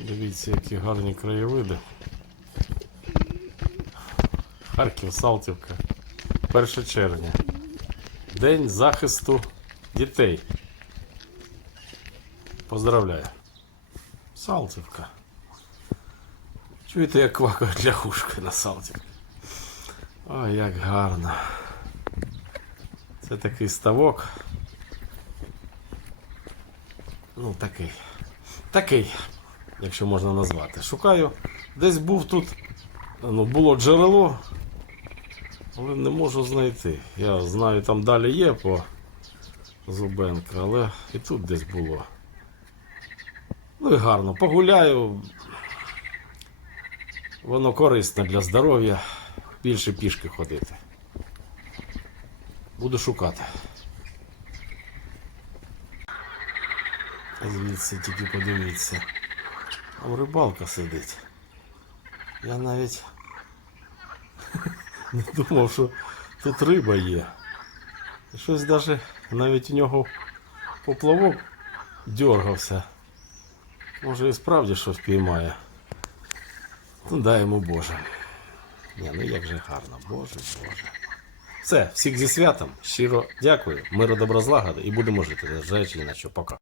Дивіться, які гарні краєвиди. Харків, Салтівка. 1 червня. День захисту дітей. Поздравляю. Салтівка. Чуєте, як квакають ляхушки на Салтівці? Ой, як гарно. Це такий ставок. Ну, такий. Такий, якщо можна назвати. Шукаю. Десь був тут. Ну, було джерело, але не можу знайти. Я знаю, там далі є по Зубенка, але і тут десь було. Ну і гарно. Погуляю. Воно корисне для здоров'я. Більше пішки ходити. Буду шукати. Звідси тільки подивіться. Там рибалка сидить. Я навіть не думав, що тут риба є. Щось даже навіть у нього поплавок дергався. Може і справді щось піймає. Ну дай йому Боже. Ні, ну як же гарно, Боже, Боже. Все, всіх зі святом. Щиро дякую. Миру добра злагоди і будемо жити, незважаючи ні на що. Пока.